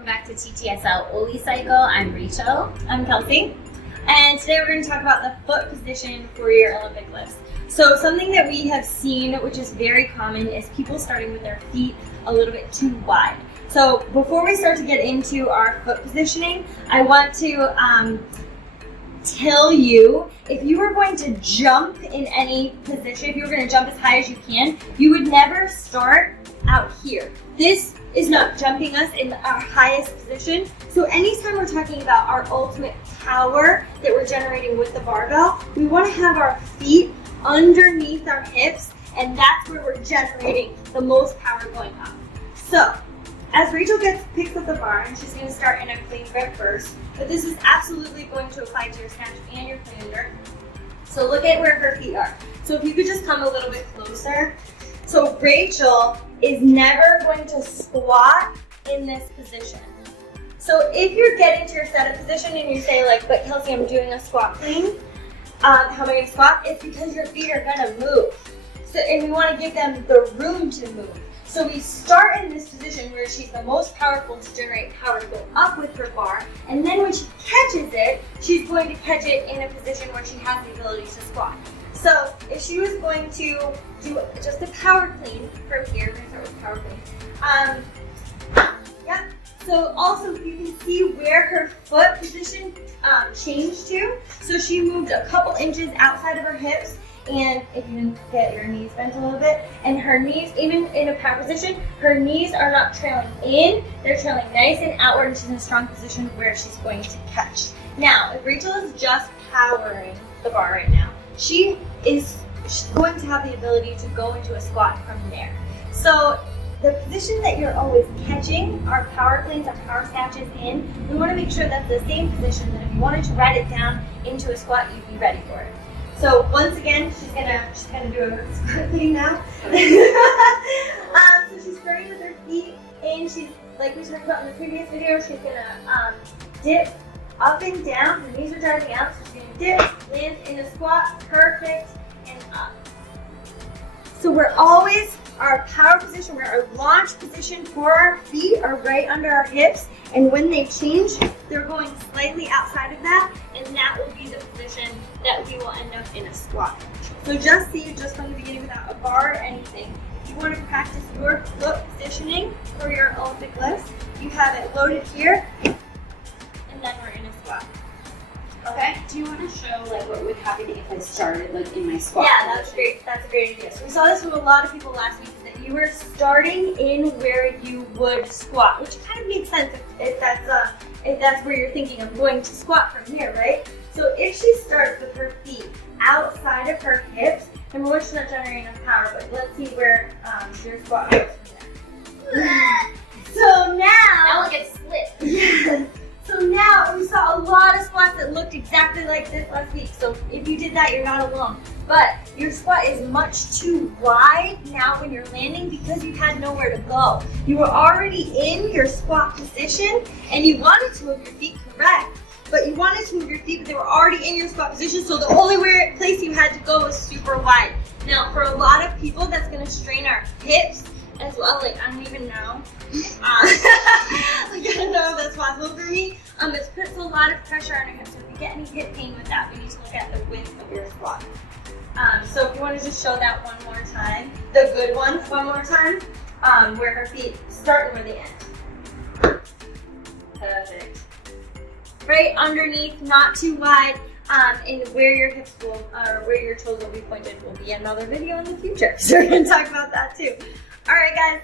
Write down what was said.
welcome back to TTSL Daily Cycle. I'm Rachel. I'm Kelsey. And today we're going to talk about the foot position for your Olympic lifts. So something that we have seen, which is very common, is people starting with their feet a little bit too wide. So before we start to get into our foot positioning, I want to tell you, if you were going to jump in any position, if you were going to jump as high as you can, you would never start out here. This is not jumping us in our highest position. So anytime we're talking about our ultimate power that we're generating with the barbell, we want to have our feet underneath our hips, and that's where we're generating the most power going up. So as Rachel picks up the bar, and she's going to start in a clean grip first, but this is absolutely going to apply to your snatch and your clean and jerk. So look at where her feet are. So if you could just come a little bit closer. So Rachel is never going to squat in this position. So if you're getting to your setup position and you say like, but Kelsey, I'm doing a squat clean, how am I going to squat? It's because your feet are going to move. So, and we want to give them the room to move. So we start in this position where she's the most powerful to generate power to go up with her bar, and then when she catches it, she's going to catch it in a position where she has the ability to squat. So if she was going to do just a power clean from here, we're going to start with power clean. Yeah. So also you can see where her foot position changed to. So she moved a couple inches outside of her hips, and if you didn't get your knees bent a little bit, and her knees, even in a power position, her knees are not trailing in, they're trailing nice and outward, and she's in a strong position where she's going to catch. Now, if Rachel is just powering the bar right now, she's going to have the ability to go into a squat from there. So the position that you're always catching our power cleans, our power snatches in, we want to make sure that's the same position that if you wanted to ride it down into a squat, you'd be ready for it. So once again, she's gonna do a squat clean now. So she's starting with her feet, and she's, like we talked about in the previous video, she's gonna dip up and down. Her knees are driving out, so she's gonna dip, land in a squat, perfect, and up. So we're always, our power position, where our launch position for our feet are right under our hips, and when they change, they're going slightly outside of that, and that will be the position that we will end up in a squat. So just from the beginning, without a bar or anything, if you want to practice your foot positioning for your Olympic lifts, you have it loaded here, and then we're in a squat. Okay? Do you want to show like what would happen if I started like in my squat? Yeah, that's great. That's a great idea. So we saw this from a lot of people last week, that you were starting in where you would squat, which kind of makes sense if that's where you're thinking of going to squat from here, right? So if she starts with her feet outside of her hips, then we're just not generating enough power. But let's see where your squat goes from there. So now look, it's split. Yeah. So now we saw a lot of squats that looked exactly like this last week. So if you did that, you're not alone. But your squat is much too wide now when you're landing because you had nowhere to go. You were already in your squat position and you wanted to move your feet correct, but you wanted to move your feet, but they were already in your squat position. So the only place you had to go was super wide. Now for a lot of people, that's going to strain our hips as well. Like I don't even know. I don't know if that's possible for me. It puts a lot of pressure on our hips. So if you get any hip pain with that, we need to look at the width of your squat. So if you want to just show that one more time, the good one more time, where her feet start and where they end. Perfect. Right underneath, not too wide, and where your hips will, or where your toes will be pointed will be another video in the future. So we're going to talk about that too. All right, guys.